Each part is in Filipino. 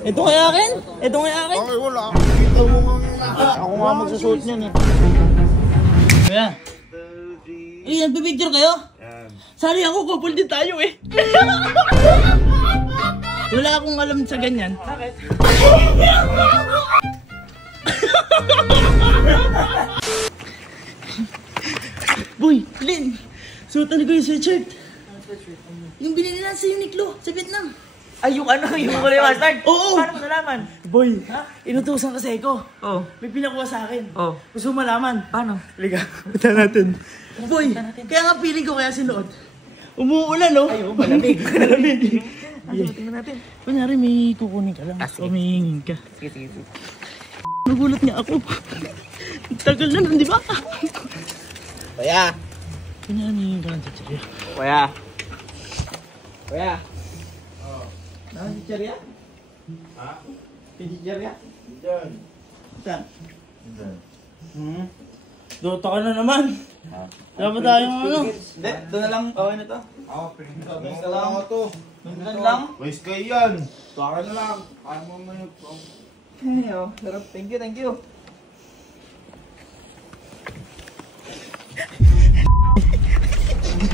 Ito kaya akin? Ito kaya akin? Okay, wala. Kita mo nga. Ako nga magsusuot niyan eh. Kuya. Eh, nagpipicture kayo? Sali ako, couple din tayo eh. Wala akong alam sa ganyan. Bakit? Boy, Lin, suotan ko yung sweatshirt. Yung binili na sa Uniqlo, sa Vietnam. Ay, yung ano, yung kulay mustard? Oo! Paano mo nalaman? Boy, ha? Inutusan kasi ko. Oo. May pinakuha sa akin. Oo. Gusto mo malaman? Paano? Liga, punta natin. Boy, kaya nga feeling ko kaya sinuot. Umuulan, no? Ay, malamig. Malamig. Ano, tingnan natin. Kunyari may kukunin ka lang. O may hingin ka. Sige. Nagulat nga ako. Tagal na nun, di ba? Kuya. Kunyari may hingin ka lang sa Chiria. Kuya. Ano si Chiria? Ha? Si Chiria? Diyan. Saan? Dota ka na naman. Wala ba tayong ano? Hindi, doon na lang. Okay na to. Basta lang ako to. Doon lang. Waste kayo yan. Sa akin na lang. Kaya mo naman yung... Ay, oh. Sarap. Thank you.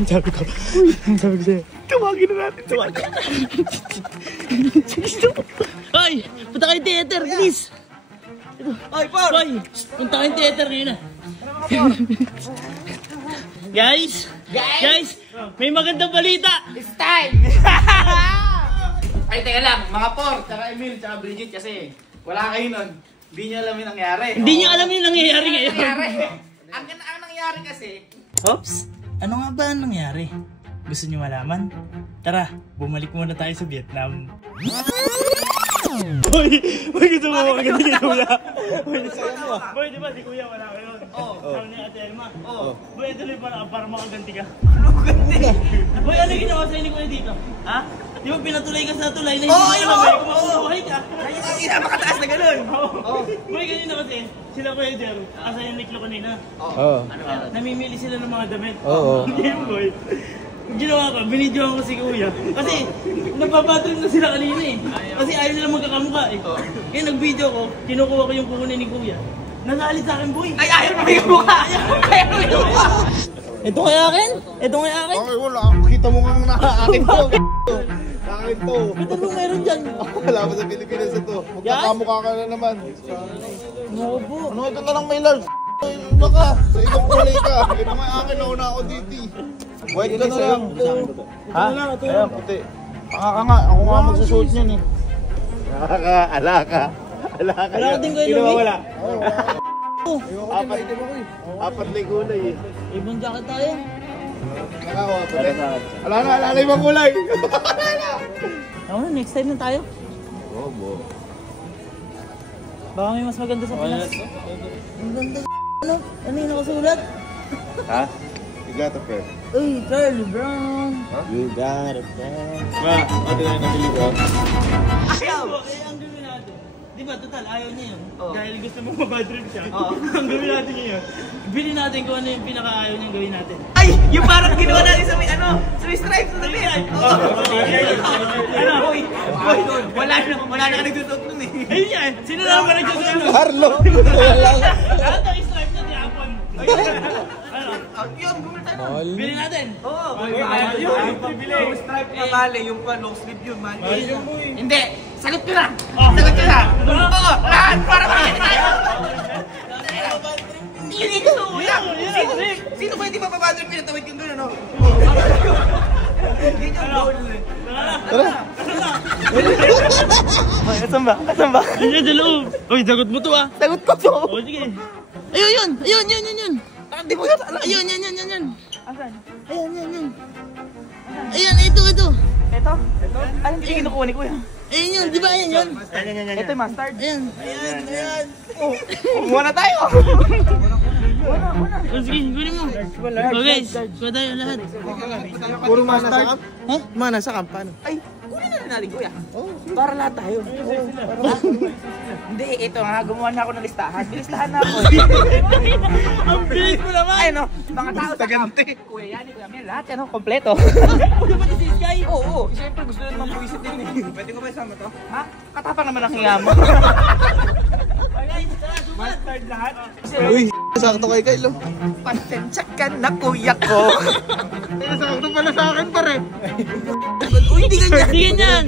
Sabi ko sa'yo, tawagin na natin. Ay, punta kayo theater, please. Ay, Paul! Ay, punta kayo theater ngayon na. Guys, may magandang balita. It's time! Ay, teka lang. Mga Por, tsaka Emil, tsaka Bridget kasi wala kayo nun. Hindi nyo alam yung nangyari. Hindi nyo alam yung nangyayari ngayon. Ang nangyari kasi... Oops, ano nga ba ang nangyari? Gusto nyo malaman? Tara, bumalik muna tayo sa Vietnam. Boy, gusto mo maganda kay Kuya. Boy, di ba si Kuya wala ka yun? Oo. Sabi ni Ate Elma. Oo. Boy, ito lang para makaganti ka. Ano ganti? Boy, ano ginawa sa'yo ni Kuya dito? Ha? Di ba pinatulay ka sa tulay na hindi mo alam eh, kung makubuhay ka? Ay, napakataas na ganun. Oo. Boy, ganyan na kasi, sila Kuya Jer, asa yung Niklo kanina. Oo. Namimili sila ng mga damit. Oo. Game Boy. Ginawa ko, binidyoan ko si Kuya. Kasi, napapatrip na sila kanina eh. Kasi ayaw nila magkakamukha eh. Kaya nag-video ko, kinukuha ko yung kukunin ni Kuya. Nagalit sa akin, boy. Ay, ayaw na yung mukha. Ayaw na yung mukha. Ito kaya akin? Ito kaya akin? Okay, wala. Kita mo nga na akin to. Akin to. Ba't ano meron dyan? Wala pa sa Pilipinas ito. Magkakamukha ka na naman. Naku po. Ano ito na lang may large? Baka, sa ibang kulay ka. Ito nga akin, nauna ako dito. White ka na lang. Ha? Ayan, puti. Nga, ako nga magsusuot niyan eh. Alaka. Wala ka din ko ilumi? Wala. Apat na kulay eh. Ibang jacket tayo. Nakawa pa rin. Ala na ibang kulay. Ako na, next time na tayo. Bobo. Baka may mas maganda sa Pinas. Ang ganda ano? Ano yung nakasulat? Ha? You got a pair. Uy, Charlie Brown. You got a pair. Ma, pati na nabili ko. Ayaw! Eh, ang gawin natin. Di ba, total, ayaw niya yun. Dahil gusto mo mabadrip siya. Ang gawin natin ngayon. Bili natin kung ano yung pinaka-ayaw niyang gawin natin. Ay, yung parang ginawa natin sa may ano, sa may stripes na dali. Boy, wala na nagtutok nun eh. Ayun niya eh. Sino na naman nagsasabi? Carlo! Lahat ng stripe na tiyapon. Ano? Yun, bumili tayo. Bili natin. Oo, yung stripe na mali, yung pa long sleeve yun, mali. Hindi, sagot ko na. Sagot ko na. Oo, lahat, para makita tayo. Hindi ko kuya. Sino ba hindi mapapadrip pinatawid yung gano'n, no? Hindi nyo goal. Tara. Asan ba? Ayun, sa loob. Uy, sagot mo to ah. Sagot ko to. O, sige. Ayun. Hindi mo yun alam. Ayun. Asan? Ayun. Ayan, ito. Ito? Anong hindi kinukuha ni kuya? Ayun yun, di ba ayun yun? Ito yung mustard. Ayan. Kumuha na tayo. Oh, sige, kunin mo. Oh guys, kuha tayo lahat. Puro mana sa kamp? Ha? Mana sa kamp, paano? Ay, kunin na rin natin kuya. Para lahat tayo. Hindi, ito nga, gumawa na ako ng listahan. Bilistahan na ako. Ang bilis mo naman! Ay no, mga tao sa camp. Kuya yan, kuya Mel, lahat yan, kompleto. Ano ba si Sky? Oo, siyempre gusto na naman puwisit din eh. Pwede ko ba isama to? Ha? Katapang naman ang hiya mo. Mustard lahat. Uy, sakto kay Kyle, oh. Pasensya ka na kuya ko. Sakto pala sa akin, pare. Uy, hindi ganyan. Hindi ganyan.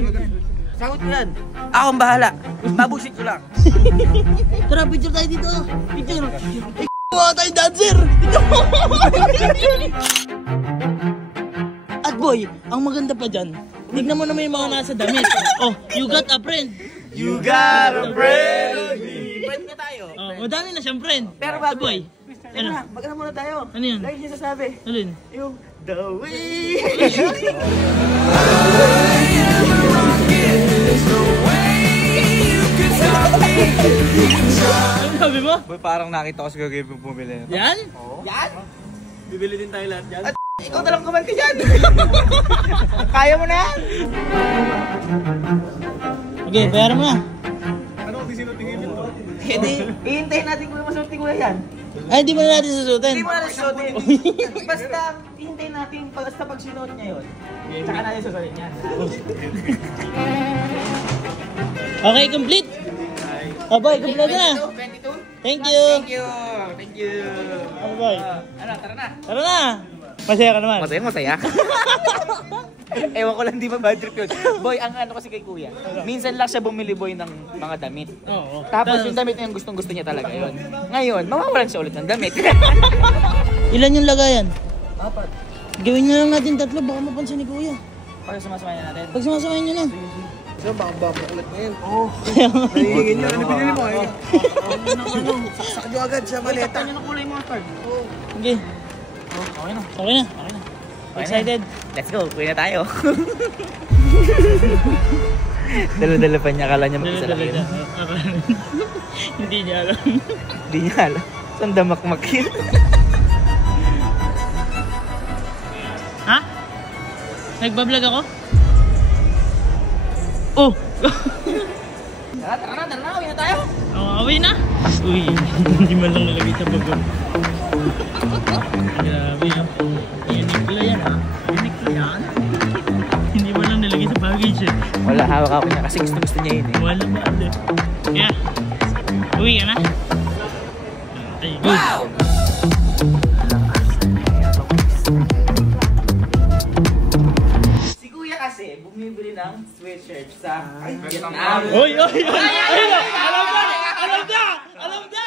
Sagot ko yan. Ako ang bahala. Babusit ko lang. Tara, picture tayo dito. Picture. Kuha tayo dancer. At boy, ang maganda pa dyan, tignan mo naman yung mga nasa damit. Oh, you got a friend. You got a friend. Friend na tayo. Oh, madami na siyang friend. Pero Ah, bago. boy. Ano na, mag-ano muna tayo. Ano yun? Lagi niya sasabi. Alin? Yung the way. Ano sabi mo? Boy, parang nakita ko si Gagay bumili. Yan? Yan? Bibili din tayo lahat yan. At ikaw na lang kuman ka dyan. Kaya mo na yan. Okay, bayaran mo na. Ano kung sinutingin ito? Hindi, ihintayin natin kung masuot ni kuya yan. Ay, di mo na natin susutin. Hindi mo na susutin. Basta, ihintayin natin basta pag sinuot niya yun. Tsaka natin susutin yan. Okay, complete. Oh boy, complete na. 22? Thank you. Thank you. Thank you. Oh boy. Ano, tara na. Tara na. Masaya ka naman. Masaya, masaya. Ewan ko lang di ba bad trip yun. Boy, ang ano kasi kay kuya, minsan lang siya bumili boy ng mga damit. Oo. Tapos yung damit na yung gustong gusto niya talaga yun. Ngayon, mawawalan siya ulit ng damit. Ilan yung lagayan? 4. Gawin nyo lang natin 3, baka mapansin ni Kuya. Pag sumasamayan natin. Pag sumasamayin nyo na. So, baka ulit na yun. Nahihingin nyo, ano binili mo? Saksak nyo agad sa maleta. Ano na kulay mo card? Okay. Okay na. Okay na. Okay na. Excited? Let's go, kuya na tayo. Dala-dala pa niya, akala niya mag-isa lang yun. Hindi niya alam. Hindi niya alam. Saan damakmak yun? Ha? Nagbablog ako? Oh! Tara na, uwi na tayo. Away na? Uy, hindi man lang nalagay sa bago. Grabe yun. Uniqlo yan ha? Uniqlo yan? Hindi man lang nalagay sa baggage eh. Wala, hawak ako niya kasi gusto niya yun eh. Wala ba ate? Kaya, uwi ka na? Ay, good. Si kuya kasi, bumibili ng sweatshirt sa Vietnam. Oy! Ayun na! Alam na! Alam na! Alam na!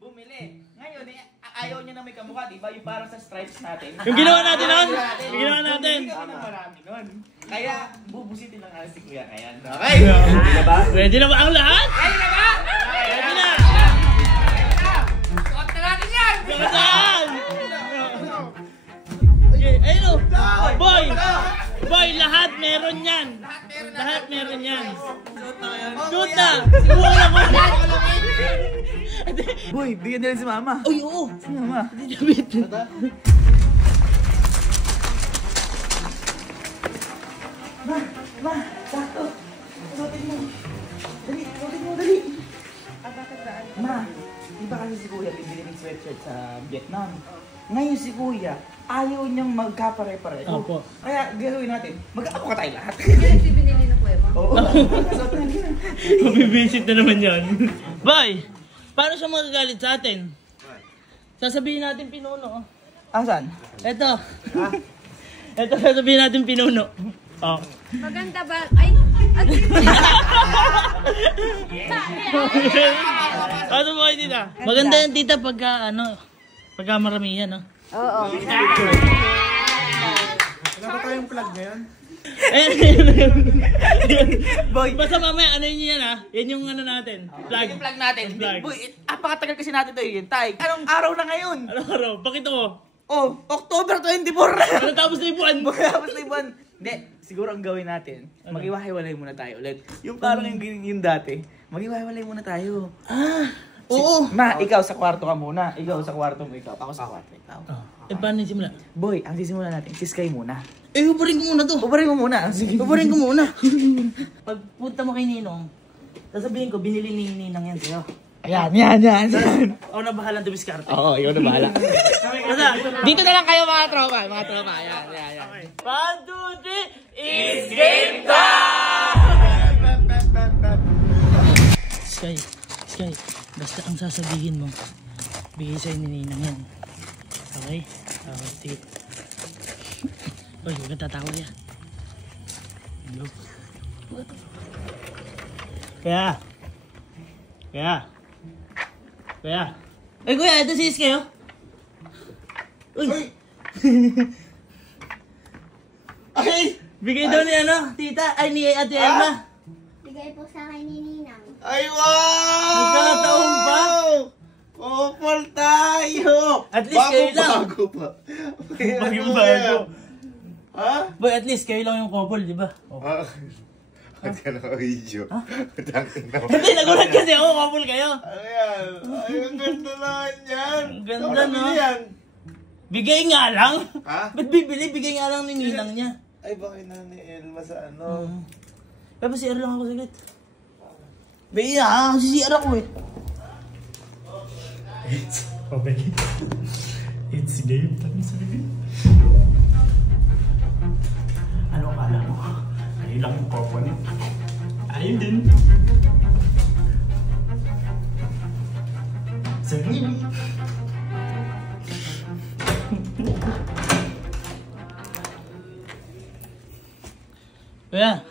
Bumili. Ngayon eh, ayaw niya na may kamukha, di ba? Yung parang sa stripes natin. Yung ginawa natin nun? Yung ginawa natin? Bumili kami ng marami nun. Kaya, bubusitin lang si kuya kaya. Okay! Ready na ba ang lahat? Ay na ba? Ready na! Suot na natin yan! Saan? Okay, ayun o! Boy! Boy, lahat meron yan! Lahat meron yan! Suot na! Suot na ko! Boy, bigyan nila si mama. Uy, oo! Si mama. Hindi damit. Ma, sakto. Suotin mo. Dali, suotin mo, dali. Ma, di ba kasi si kuya bibili ng sweatshirt sa Vietnam? Ngayon si kuya, ayaw niyang magkapare-pareho. Opo. Kaya gagawin natin, mag-aapo ka tayo lahat. Yung binili ng kuya mo? Oo. Mabibisit na naman yan. Boy! Paano siya magagalit sa atin? Sasabihin natin pinuno. Asan? Eto. Eto, sasabihin natin pinuno. Oh. Maganda ba? Ay! Ano mo kayo tita? Maganda yan tita pagka pagka maramihan no? Oo. Wala ba tayong plug ngayon? Boy, Basta mamaya ano yun yan ha? Yan yung ano natin. Plug. yung plug natin. Plug. Boy, apakatagal kasi natin ito yun. Tay, anong araw na ngayon? Ano araw? Bakit ako? Oh, October 24! Ano tapos na yung buwan? Magkakapos na yung buwan. Hindi, siguro ang gawin natin, mag-iwahiwalay muna tayo ulit. Yung parang yung dati, mag-iwahiwalay muna tayo. Oo. Ma, ikaw sa kwarto ka muna. Ikaw sa kwarto mo, ikaw. Ako sa kwarto, ikaw. Eh, paano yung simula? Boy, ang sisimula natin, si Sky muna. Eh, uparin ko muna to. Ubarin mo muna. Sige. Uparin ko muna. Pagpunta mo kay Ninong, sasabihin ko, binili ni Ninang yan sa'yo. Yan. Ako na bahala dumiskarte. Oo, ikaw na bahala. Kasi, Dito na lang kayo mga tropa. Yan. 1, 2, 3, it's game time! Sky, basta ang sasabihin mo, bigay sa'yo ni Ninang yan. Okay? Okay, sige. Uy, huwag kang tatawa yan. Hello? Kuya! Eh, kuya, ito si Sky, oh. Uy! Ay! Bigay daw ni tita, ay ni Ate Elma. Bigay po sa akin ni Ninang. Ay, wow! Nagkataon pa? Couple tayo! At least kayo lang. Bago pa. Bago. Ha? Boy, at least kayo lang yung couple, di ba? Oh. At yan ang video. Hindi, nagulat kasi ako, couple kayo. Ano yan? Ay, ang ganda naman yan. Ang ganda, Ano no? nabili yan? Bigay nga lang. Ha? Ba't bibili? Bigay nga lang ni Ninang niya. Ay, bakit na ni Elma sa ano? Pero si lang ako saglit. Bigay na, kasi si ako eh. It's game time, sabi. Ano akala mo? Ayun lang yung couple. Ayun din. Sabi. Kuya,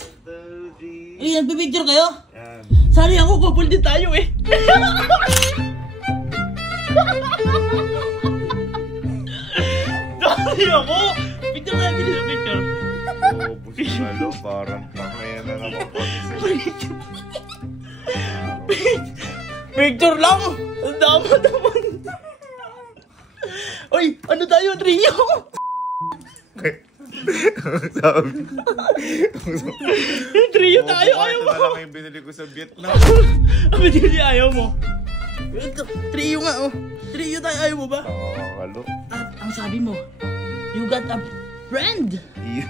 eh, nagpipicture kayo? Yan. Sali ako, couple din tayo eh. Sali ako! Picture natin sa picture. Oo, busigalo. Parang pangaya na naman po. Picture lang! Ang dama naman! Uy, ano tayo? Trio! Sabi. Trio tayo, ayaw mo! Ito na lang yung binili ko sa Vietnam. Ang binili ayaw mo? Ito, trio nga oh. Trio tayo, ayaw mo ba? Kalo. At ang sabi mo, you got a friend! Iya.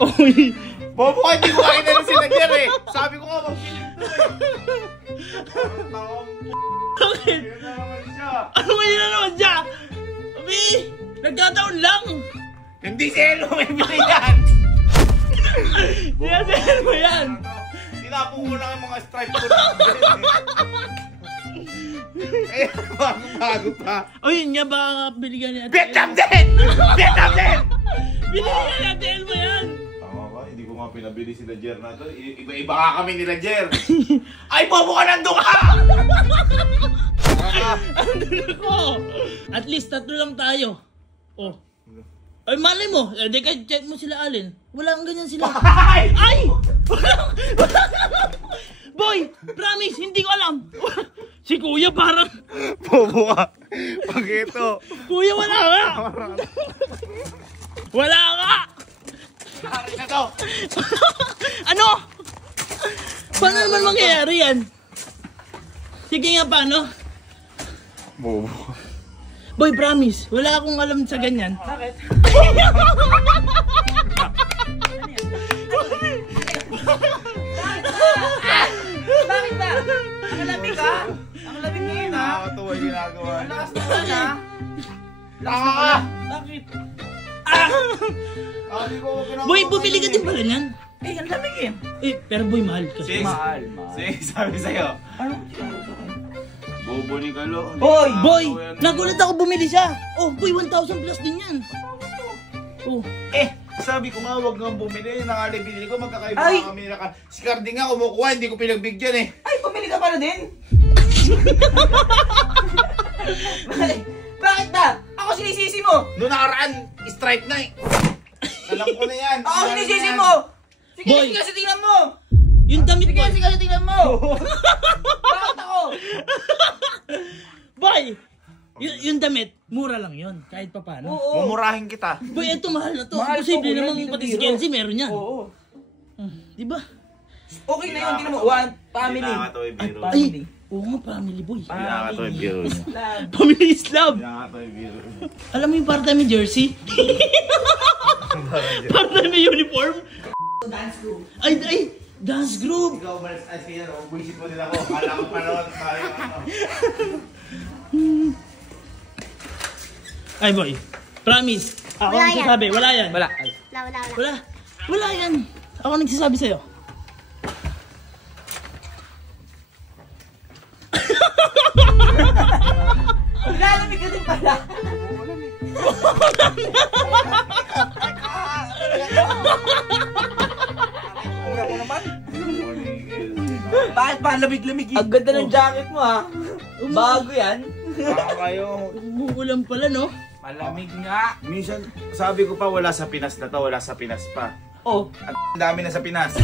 Uy! Bobo ka, hindi ko kain na si Nagyar eh. Sabi ko nga, magpilit ko eh. Parang tawang. Bakit? Yun na naman siya. Ano ngayon na naman siya? Abi, nagkataon lang! Hindi si Elo may bili yan. Sinasayan mo yan! Tinapong ko lang yung mga stripe ko na. Eh, bago pa. O yun nga, baka biligan ni Ate Vietnam din! Vietnam din! Biligan ni Ate Elma yan! Tama ba? Hindi ko nga pinabili sila Jer na to. Iba-iba ka kami nila Jer. Ay, bobo ka nandun ka! Andun ako! At least tatlo lang tayo. Oh. Ay, malay mo. Eh, di ka check mo sila Alin. Wala kang ganyan sila. Ay! Ay! Boy! Promise, hindi ko alam. Si Kuya parang... Bobo ka. Pag ito. Kuya, wala nga! Wala nga! Sorry na to. Ano? Paano naman mangyayari yan? Sige nga, paano? Bobo ka. Boy, promise, wala akong alam sa ganyan. Bakit? Bakit ba? Ang lamig ka? Ang lamig ngayon ha? Nakakatawa yung ginagawa Ang niya. lakas naman ha? Tama ka! Bakit? Sabi ko, ginagawa Boy, bumili ka din pala niyan. Eh, ang lamig eh. Eh, pero boy, mahal kasi. Mahal. Sabi sa'yo. Ano? Bobo ni Kalo. Boy! Boy, nagulat ako bumili siya. Oh, boy, 1,000 plus din yan. Oh, Sabi ko nga, huwag nga bumili. Nangali binili ko, magkakaiba Ay! nga kami. Si Cardi nga kumukuha, hindi ko pinagbigyan eh. Ay, bumili ka pala din? Bakit ba? Ako sinisisi mo! Noong nakaraan, strike na eh. Alam ko na yan. Ako sinisisi mo! Sige, Boy! sige kasi tingnan mo! yung damit Sige, boy. sige kasi tingnan mo! Bakit ako? Boy! Yung damit, mura lang yun. Kahit pa paano. Oo. Mumurahin kita. Boy, eto mahal na to. Mahal Posible to, kuya, namang dito pati si biro. Kenzie meron yan. Oo. Diba? Okay na yun, tingnan mo. One, family. Hindi na ito, eh, biro. Family. Oo nga, family boy. Kailangan ito yung biro niyo. Family is love. Kailangan ito yung biro niyo. Alam mo yung part-time jersey? Part-time uniform? Dance group. Ay, dance group. Ikaw umalis, ay siya, buisit mo din ako. Kala ko panood, parang ano. Ay boy, promise. Ako Wala yan. nagsasabi, wala yan. Wala. Wala yan. Ako nagsasabi sa'yo. Lalamig ka din pala. Bakit pa lamig-lamig eh? Ang ganda ng jacket mo ha. Bago yan. Baka kayo. Umuulan pala, no? Malamig nga. Minsan, sabi ko pa wala sa Pinas na to, wala sa Pinas pa. Oh. At ang dami na sa Pinas. Ang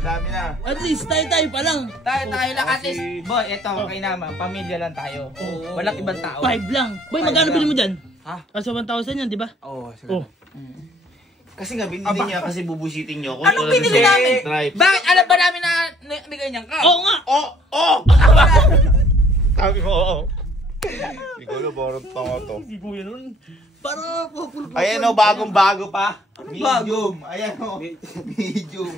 dami na. At least tayo pa lang. Tayo lang at Kasi- least. Boy, eto kay naman. Pamilya lang tayo. Walang ibang tao. 5 lang. Boy, Five magkano lang. bili mo dyan? Ha? Kasi 1,000 yan, di ba? Oo. Oh. Kasi nga, binili niya kasi bubusitin niyo ako. Anong binili namin? Stripes. Bakit alam ba namin na may ganyan ka? Oo nga. Oh! Sabi mo, oo. Siguro, borot pa ako to. Si Kuya nun. Para pupulpo. Ayan o, bagong-bago pa. Medium. Ayan o. Medium.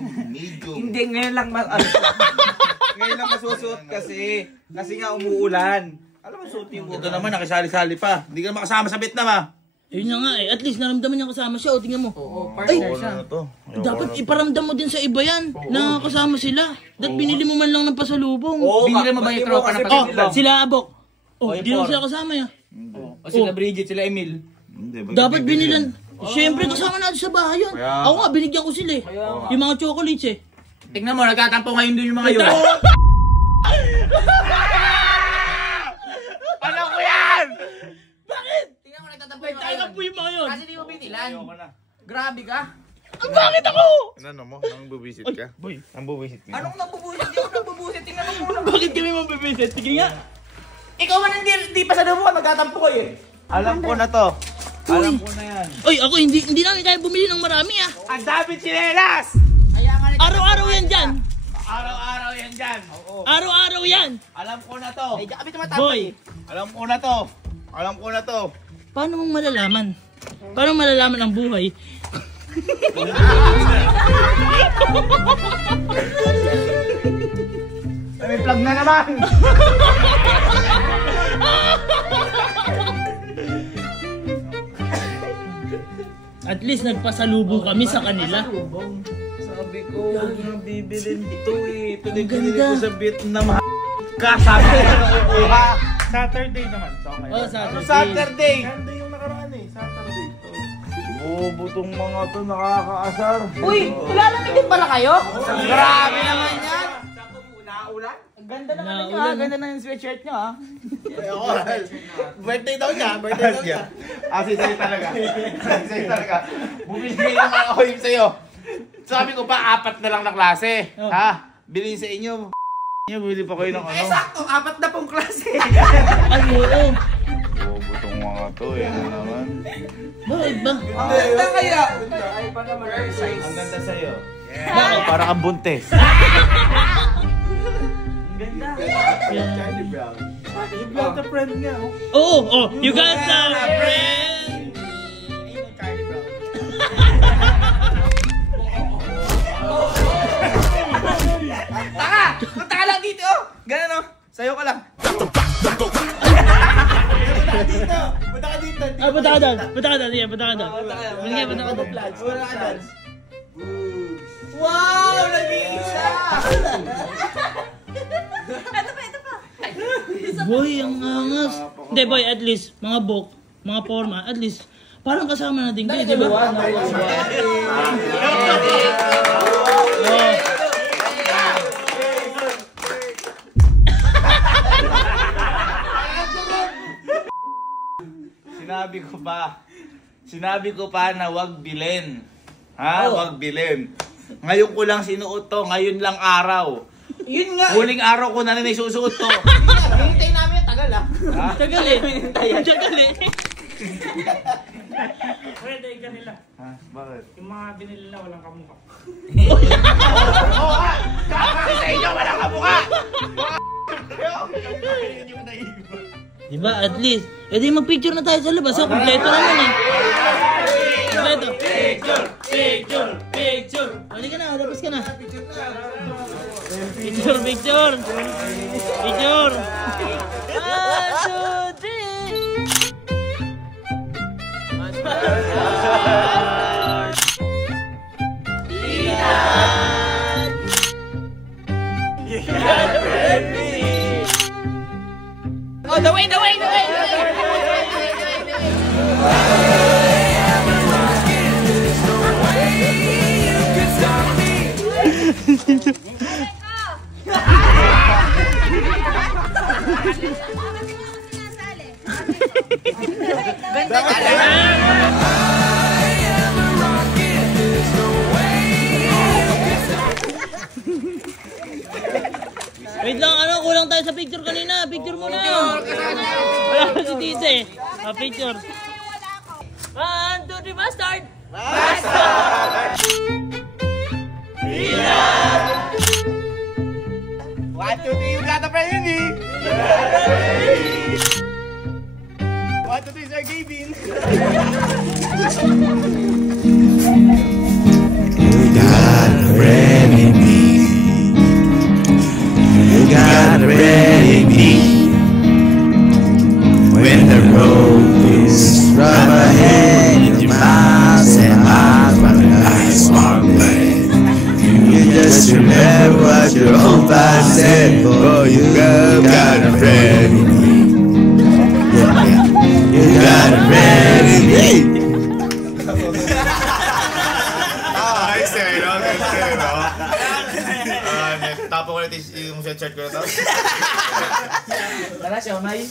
Hindi, ngayon lang ngayon lang masusuot kasi. Kasi nga umuulan. Alam mo, suotin mo. Ito naman, nakisali-sali pa. Hindi ka makasama sa Vietnam ah. Ayun na nga eh. At least naramdaman niya kasama siya. O, tingnan mo. Oo, partner siya. Dapat iparamdam mo din sa iba yan. Na kasama sila. Dapat binili mo man lang ng pasalubong. Binili mo ba yung tropa na Oh, pagkakilala? sila Abok. Oh, Oh, di lang Ipor. sila kasama ya. O sila Bridget, sila Emil. Dapat binilan. Siyempre kasama natin sa bahay yun. Kaya- Ako nga, binigyan ko sila eh. Yung mga chocolates eh. Tingnan mo, nagtatampo ngayon doon yung mga yun. Alam ko yan! Bakit? Tingnan mo, nagtatampo yung mga yun. Nagtatampo yung mga yun. Kasi di mo binilan. Grabe ka. Bakit ako? Ano mo? Nang bubisit ka? Boy. Nang bubisit ka? Anong nabubusit? Di ako nabubusit. Tingnan mo muna. Bakit kami mabibisit? Sige nga. Ikaw man hindi pa sa loob ka, nagtatampo ko eh. Alam ko na to. Alam ko na yan. Oy, ako hindi namin kaya bumili ng marami ah. Ang dami chinelas! Kaya nga Araw-araw yan dyan. Araw-araw yan dyan. Araw-araw yan. Alam ko na to. Ay, kami tumatapos Boy, eh. Alam ko na to. Alam ko na to. paano mong malalaman? Paano malalaman ang buhay? May plug na naman! At least nagpasalubong kami sa kanila. Sabi ko, huwag nang bibilin ito eh. Ito din Ang binili ganda. ko sa Vietnam. Ka, sabi ko na kukuha. Saturday naman. So, okay. Oh, Saturday. Saturday? Sunday yung nakaraan eh. Saturday. Bobo tong mga to, nakakaasar. Uy, nilalamig din pala kayo? Grabe naman yan! Ang ganda naman ninyo ha. Ganda na yung sweatshirt nyo ha. Birthday daw niya, birthday daw niya. Asi sa'yo talaga. Asi sa'yo talaga. Bumibigay lang ako yung sa'yo. Sabi ko pa, 4 na lang na klase. Ha? Bilhin sa inyo. Bili pa kayo ng ano. Sakto, 4 na pong klase. Ay, oo. Bobo tong mga to eh. Ano naman? Bakit ba? Ang ganda kaya. Ay pa naman yung size. Ang ganda sa'yo. Yeah. Para kang buntes. Charlie Brown. You got a friend nga. Oo, oh, you got a friend. Charlie Brown. Taka! Punta ka lang dito! Ganun o. Sayo ka lang. Punta ka dito. Ah, punta ka doon. Punta ka doon. Sige, punta ka doon. Sige, punta ka doon. Wala ka dyan. Wow! Nag-iisa! Boy, ang angas. Hindi, boy, at least, mga bok, mga forma, at least, parang kasama natin kayo, di ba? Sinabi ko pa na wag bilhin. Ha? Wag bilhin. Ngayon ko lang sinuot to, ngayon lang araw. Yun nga. Huling araw ko na rin isusuot to. Hintay namin yung tagal ah. Tagal eh. Tagal eh. Pwede ka nila. Ha? Bakit? Yung mga binili na walang kamukha. Kasi sa inyo wala ka mukha! Diba? At least. E di mag-picture na tayo sa labas. So, kompleto naman eh. Kompleto. Picture! Picture! Picture! Halika na, labas ka na. Picture! Picture! Picture! 1, 2, 3! Oh, the way, the way, the way, the way! Wait lang, ano, kulang tayo sa picture kanina. Picture mo na. Wala ko si Tite. Picture. 1, 2, 3, bastard! Bastard! 1, 2, 3, you got a friend, hindi? 1, 2, 3, Sir Gavin. You got a friend in me. You got a friend in me. When the road is rough ahead, your miles and miles by the ice are bled. You just remember what your old father said. Oh, you got a friend in me. You got a friend in me. Ay, sa'yo, no? Tapo ko ulit yung sweatshirt ko na to. Tara, siya, May.